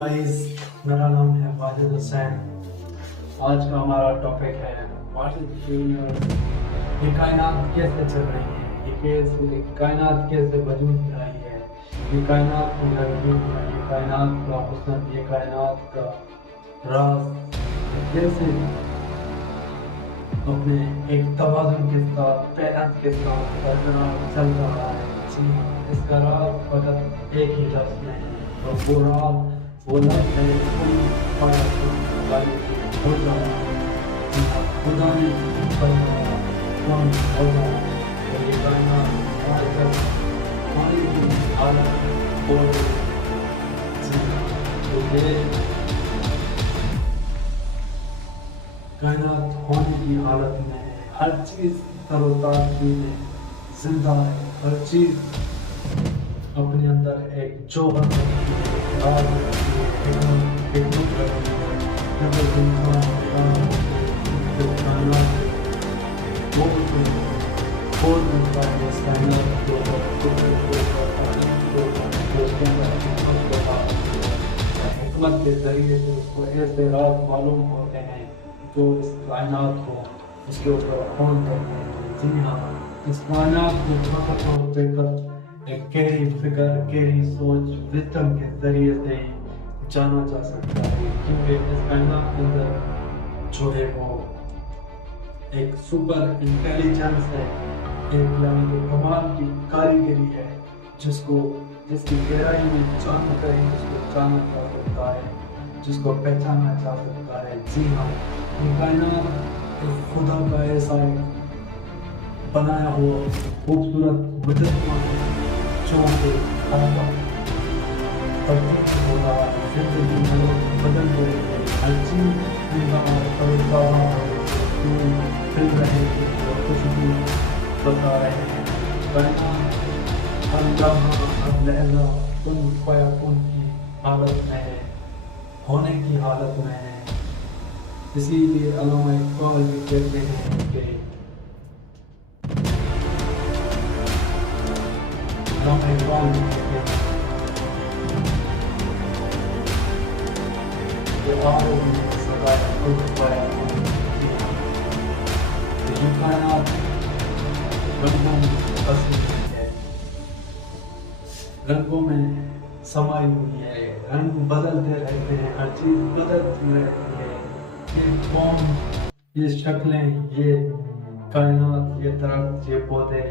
Guys, मेरा नाम है वाजिद हुसैन। आज का हमारा टॉपिक है वाजिद यूनिवर्स। ये कायनात कैसे चल रही है, ये कायनात कैसे वजूद में आई है, ये कायनात की लड़कियों का, ये कायनात का हुस्न, ये कायनात का राज कैसे अपने एक तवाज़ुन के साथ, पैरंट के साथ बरकरार चल रहा है। जी हाँ, इसका राज फकत एक ही लफ्ज़ में है और वो राज वो लफ्ज़ है कुन फयकुन, यानी कि हो जाना। जी हाँ, खुदा ने फरमाया कुन हो जाना, तो ये कायनात आज तक पानी की हालत हो गई। जी हाँ, तो ये कायनात होने की हालत में है। हर चीज़ तरोताज़गी में जिंदा है, हर चीज़ अपने अंदर एक जोहर रखती है, राज रखती है, हिकमत रखती है। जब एक इंसान जो कायनात वो खोज मिलता है इस कायनात के ऊपर, कुदरत के ऊपर, पानी के ऊपर, तो उसके अंदर हिकमत पैदा होती है। हिकमत के जरिए से उसको ऐसे राज मालूम होते हैं जो इस कायनात को उसके ऊपर कौन करते हैं। जी हाँ, इस कायनात को फकत और फकत एक गहरी फिक्र, गहरी सोच, विजडम के जरिए से ही जाना जा सकता है, क्योंकि इस कायनात के अंदर जो है वो एक सुपर इंटेलिजेंस है, एक यानी कि कमाल की कारीगरी है, जिसकी गहराई में जानकर ही जिसको जाना जा सकता है, जिसको पहचाना जा सकता है। जी हाँ, ये कायनात एक खुदा का ऐसा एक बनाया हुआ खूबसूरत मुजस्समा है जो हमें तब्दील हो रहा है, जिंदगी बदल रही है। हर चीज़ फिर रहे थे और कुछ भी बता रहे हैं। कायनात हर लम्हा, हर लहजा कुन फयकुन की हालत में है, होने की हालत में है। इसीलिए अल्लामा इकबाल भी कहते हैं कि अल्लामा इकबाल भी कहते हैं कि आओ सदा कुन फयकुन। ये कायनात रंगों में बसी हुई है, रंगों में समाई हुई है, रंग बदलते रहते हैं, हर चीज़ बदलती रहती है। ये कौन, ये शक्लें, ये कायनात, ये दरख्त, ये पौधे,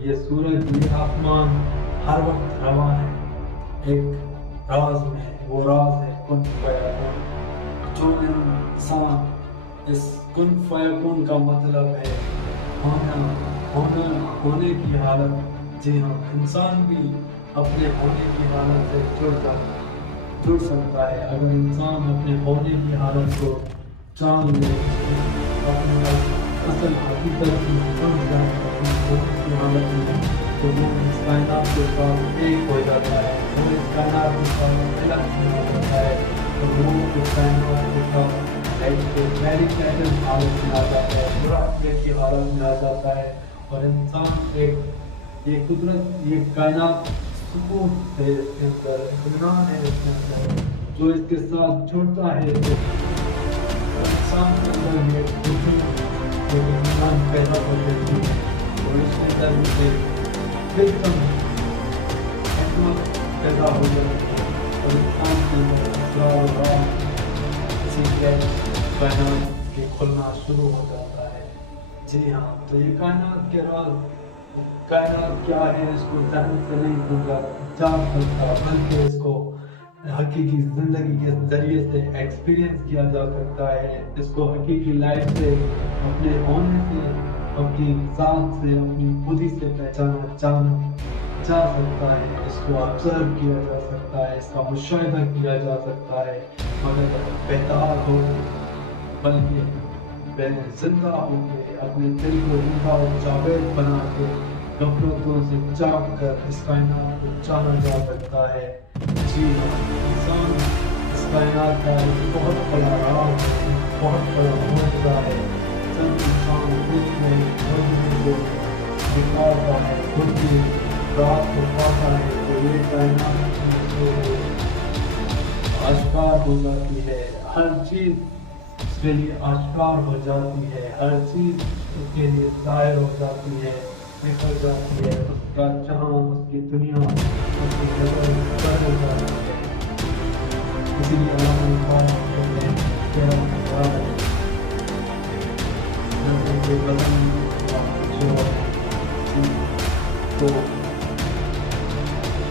ये सूरज, ये आसमान हर वक्त रवा है एक राज में। वो राज है कुन फयकुन। जो इंसान, इस कुन फयकुन का मतलब है होने की हालत। जी हाँ, इंसान भी अपने होने की हालत से जुड़ सकता है। अगर इंसान अपने होने की हालत को जान ले, अपनी असल हकीकत की समझ जाए अपने होने की हालत में, तो वो इस कायनात के साथ एक हो जाता है, वो इस कायनात के साथ अलग हो जाता है, और वो इस कायनात के साथ मेडिटेशन हालत में आ जाता है, मुराकबे की हालत में आ जाता है। और इंसान एक ये कुदरत, ये कायनात सुकून है इसके अंदर, इत्मीनान है इसके अंदर, जो इसके साथ जुड़ता है तो इंसान के अंदर ये खुशी, ये इत्मीनान पैदा कर देती है और उसके अंदर एक विजडम, हिकमत पैदा हो जाती है और इंसान के अंदर असरार और राज कायनात के खुलना शुरू हो जाता है। जी हाँ, तो ये कायनात के राज, कायनात क्या है इसको जहन से नहीं जान सकता, बल्कि इसको हकीकी जिंदगी के जरिए से एक्सपीरियंस किया जा सकता है। इसको हकीकी लाइफ से, अपने होने से, अपनी ज़ात से, अपनी खुदी से पहचाना जा सकता है। इसको ऑब्जर्व किया जा सकता है, इसका मुशाहिदा किया जा सकता है, मगर बेताब हो, बल्कि जिंदा होकर अपने दिल को जिंदा और जावेद बना के गफलतों से जाग कर इस कायनात को जाना जा सकता है। जी हाँ, इंसान इस कायनात का एक बहुत बड़ा राज है, बहुत बड़ा मौजूदा है। जब इंसान उसमें मौजूदगी को दिखाता है, खुद की रात को पाता है, तो ये कायनात آشکار ہو جاتی ہے، ہر چیز اس کے لیے آشکار ہو جاتی ہے، ہر چیز اس کے لیے ظاہر ہو جاتی ہے، نکل جاتی ہے، اس کا جہاں، اس کی دنیا، اس کی جگہ بدل جاتی ہے۔ اسی لیے اللہ پاک کہتے ہیں کہ کے بدن جو تو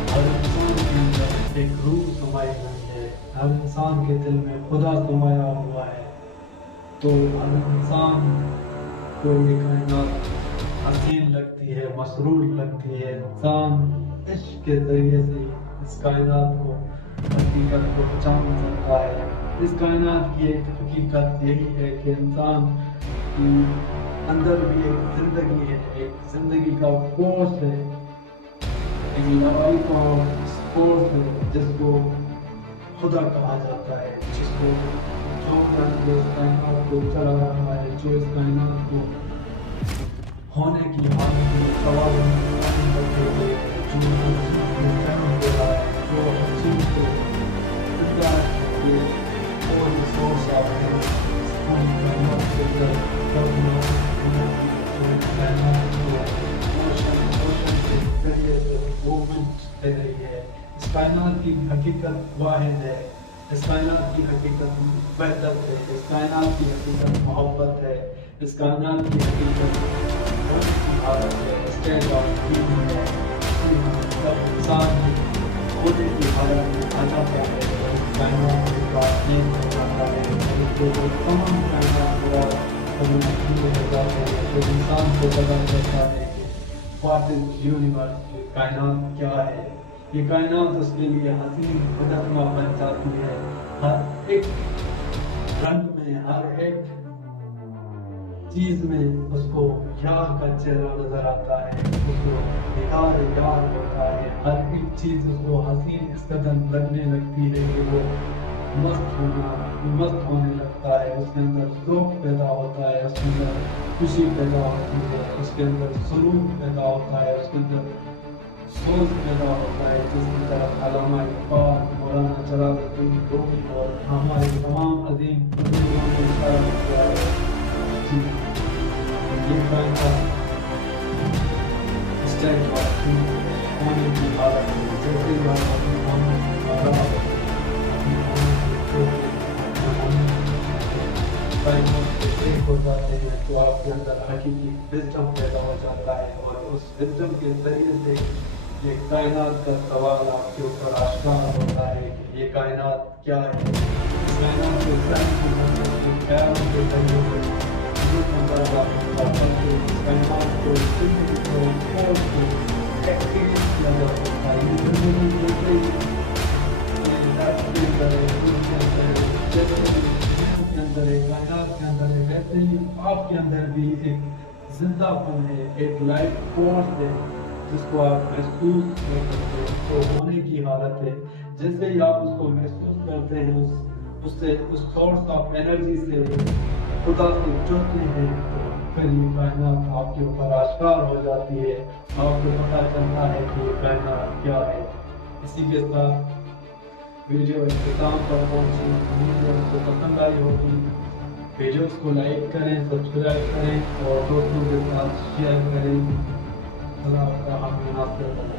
ہر انسان کے اندر ایک روح سمائی ہوئی ہے، ہر انسان کے دل میں خدا سمایا ہوا ہے، تو ہر انسان کو یہ کائنات حسین لگتی ہے، مسرور لگتی ہے۔ انسان عشق کے ذریعے سے اس کائنات کو، حقیقت کو جان سکتا ہے۔ اس کائنات کی ایک حقیقت یہی ہے کہ انسان کی اندر بھی ایک زندگی ہے، ایک زندگی کا فورس ہے، ایک لڑائی کا فورس ہے، جس کو خدا کہا جاتا ہے، جس کو جو اس کائنات کو چلا رہا ہے، جو اس کائنات کو ہونے کی حالت میں توازن قائم رکھے ہوئے ہے، جو ہر چیز کو جنم دے رہا ہے، جو ہر چیز کو زندہ رکھے اور سورس آف ہے، اس پوری کائنات کے اندر کائنات کو روشن کے ذریعے سے موومنٹ دے رہی ہے۔ اس کائنات کی حقیقت واحد ہے، اس کائنات کی حقیقت وحدت ہے، اس کائنات کی حقیقت محبت ہے، اس کائنات کی حقیقت ہونے کی حالت ہے، اسٹیٹ آف بینگ ہے۔ جب انسان ہونے کی حالت میں آ جاتا ہے تو اس کائنات کے پاس نہیں ہو جاتا ہے، اس کو تمام کائنات پورا کرنا شروع ہو جاتے ہیں، تو انسان کو پتا چلتا ہے کہ واٹ از یونیورس، یہ کائنات کیا ہے۔ یہ کائنات اس کے لیے حسین مجسمہ بن جاتی ہے، ہر ایک رنگ میں، ہر ایک چیز میں اس کو یار کا چہرہ نظر آتا ہے، اس کو یار ہوتا ہے، ہر ایک چیز اس کو حسین اس قدر لگنے لگتی ہے کہ وہ مست ہونے لگتا ہے، اس کے اندر ذوق پیدا ہوتا ہے، اس کے اندر خوشی پیدا ہوتی ہے، اس کے اندر سلوک پیدا ہوتا ہے، اس کے اندر سوچ پیدا ہوتا ہے، جس کی طرف علامہ اقبال، مولانا جلال الدین رومی اور ہمارے تمام عظیم بزرگوں نے اشارہ کیا ہے۔ یہ کائنات اسٹیٹ آف ہونے کی حالت میں جیسے ہی آپ اپنے ہونے کی حالت ہو جاتے ہیں تو آپ کے اندر حقیقی وزڈم پیدا ہو جاتا ہے، اور اس وزڈم کے ذریعے سے یہ کائنات کا سوال آپ کے اوپر آشکار ہوتا ہے کہ یہ کائنات کیا ہے۔ اس کائنات کے ذہن کے خیالوں کے ذریعے سے اس کائنات کو زندگی کو فورس کو ایکسپیرینس کیا جا سکتا ہے۔ یہ زندگی جیسے کے اندر ہے، کائنات کے اندر ہے، ویسے ہی آپ کے اندر بھی ایک زندہ پن ہے، ایک لائف فورس ہے، جس کو آپ محسوس کر سکتے ہیں، تو ہونے کی حالت ہے۔ جیسے ہی آپ اس کو محسوس کرتے ہیں، اس سورس آف انرجی سے خدا سے جڑتے ہیں، تو پھر یہ کائنات آپ کے اوپر آشکار ہو جاتی ہے، آپ کو پتہ چلتا ہے کہ یہ کائنات کیا ہے۔ اسی کے ساتھ ویڈیو اختتام پر پہنچی، امید ہے آپ کو پسند آئی ہوگی۔ ویڈیوز کو لائک کریں، سبسکرائب کریں اور دوستوں کے ساتھ شیئر کریں۔ اللہ آپ کا حامی ناصر